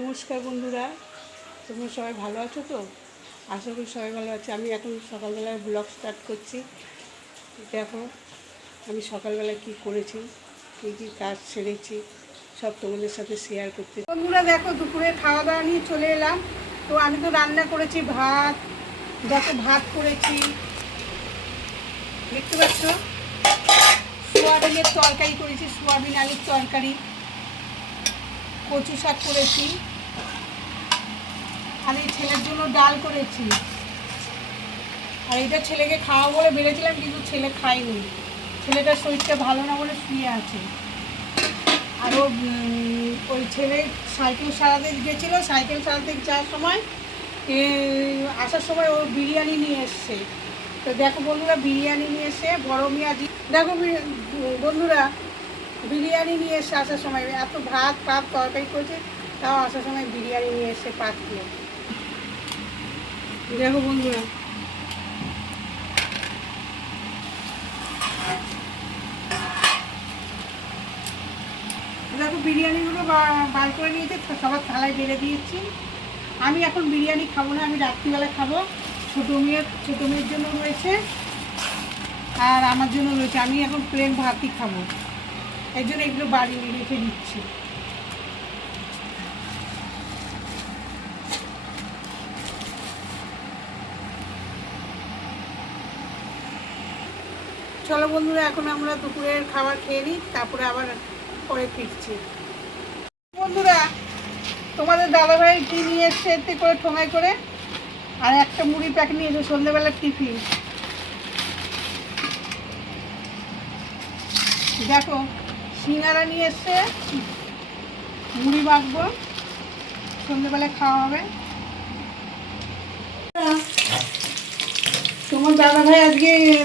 নমস্কার বন্ধুরা, তোমরা সবাই ভালো আছো তো? আশা করি সবাই ভালো আছে। আমি এখন সকালবেলায় ব্লগ স্টার্ট করছি। দেখো আমি সকালবেলায় কি করেছি, কী কী কাজ সেরেছি, সব তোমাদের সাথে শেয়ার করতে। বন্ধুরা দেখো, দুপুরে খাওয়া দাওয়া নিয়ে চলে এলাম। তো আমি তো রান্না করেছি ভাত, দেখো ভাত করেছি, দেখতে পাচ্ছ। সোয়াবিনের তরকারি করেছি, সোয়াবিন আলুর তরকারি, কচু শাক করেছি, আর এই ছেলের জন্য ডাল করেছি। আর এটা ছেলেকে খাওয়া বলে বেড়েছিলাম, কিন্তু ছেলে খায়নি। ছেলেটার শরীরটা ভালো না বলে শুয়ে আছে। আর ওই ছেলে সাইকেল সারাতে গেছিলো, সাইকেল সারাতে যাওয়ার সময় আসার সময় ও বিরিয়ানি নিয়ে এসছে। তো দেখো বন্ধুরা, বিরিয়ানি নিয়ে এসে বড় মিয়া দেখো বন্ধুরা, বিরিয়ানি নিয়ে এসে আসার সময় এত ভাত পাত তরকারি করেছে, তাও আসার সময় বিরিয়ানি নিয়ে এসে 5 প্লেট। দেখো বন্ধুরা, দেখো বিরিয়ানিগুলো বার করে নিয়েছে, সবার থালায় বেড়ে দিয়েছি। আমি এখন বিরিয়ানি খাবো না, আমি রাত্রিবেলা খাবো। ছোটো মেয়ের জন্য রয়েছে আর আমার জন্য রয়েছে। আমি এখন প্লেন ভাতই খাবো, এই জন্য এগুলো বাড়ি রেখে দিচ্ছি। চলো বন্ধুরা, এখন আমরা দুপুরের খাবার খেয়ে নিই, তারপরে আবার পরে ফিরছি। বন্ধুরা, তোমাদের দাদাভাই কি নিয়ে এসছে এতে করে ঠোঙায় করে, আর একটা মুড়ি প্যাকেট নিয়ে এসে সন্ধ্যেবেলার টিফিন। দেখো সিঙ্গারা নিয়ে এসছে, মুড়ি মাখবো, সন্ধ্যেবেলায় খাওয়া হবে।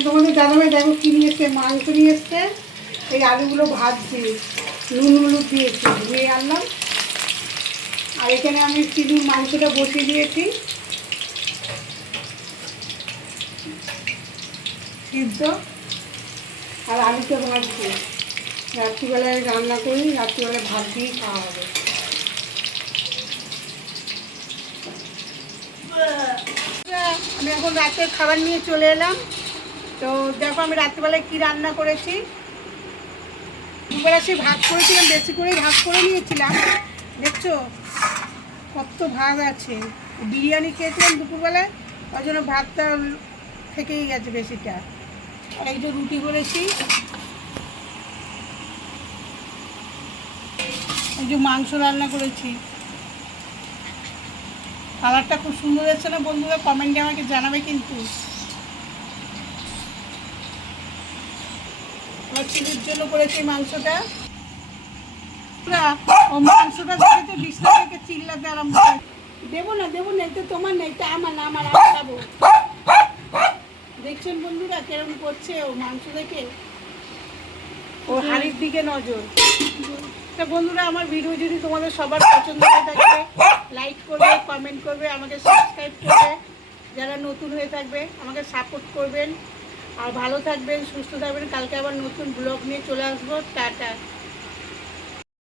তোমাদের দাদাভাই দেখো কি নিয়ে এসছে, মাংস নিয়ে এসছে। এই আলুগুলো ভাজছি, নুন হলুদ দিয়েছি, ধুয়ে আনলাম। আর এখানে আমি মাংসটা বসিয়ে দিয়েছি সিদ্ধ, আর আলুটা ভাজছি। রাত্রিবেলায় রান্না করি, রাত্রিবেলায় ভাত দিয়েই খাওয়া হবে। আমি এখন রাতের খাবার নিয়ে চলে এলাম। তো দেখো আমি রাত্রিবেলায় কি রান্না করেছি। দুবেলা সেই ভাত করেছিলাম, বেশি করেই ভাত করে নিয়েছিলাম। দেখছো কত ভাত আছে। বিরিয়ানি খেয়েছিলাম দুপুরবেলায়, ওই জন্য ভাতটা থেকেই গেছে বেশিটা। এই যে রুটি করেছি, এই যে মাংস রান্না করেছি। কালারটা খুব সুন্দর এসেছে না বন্ধুরা? কমেন্টে আমাকে জানাবে কিন্তু। আমার ছেলের জন্য করেছি মাংসটা। ও মাংসটা দেখেছে, বিছনা থেকে চিল্লাতে আরম্ভ করে। দেবো না, এটা তোমার না, এটা আমার না, আমি খাবো। দেখছেন বন্ধুরা কেরম করছে ও মাংস দেখে, ও হাড়ির দিকে নজর। তা বন্ধুরা, আমার ভিডিও যদি তোমাদের সবার পছন্দ হয়ে থাকে, লাইক করবে, কমেন্ট করবে, আমাকে সাবস্ক্রাইব করবে। যারা নতুন হয়ে থাকবে আমাকে সাপোর্ট করবেন। আর ভালো থাকবেন, সুস্থ থাকবেন। কালকে আবার নতুন ব্লগ নিয়ে চলে আসবো। টাটা।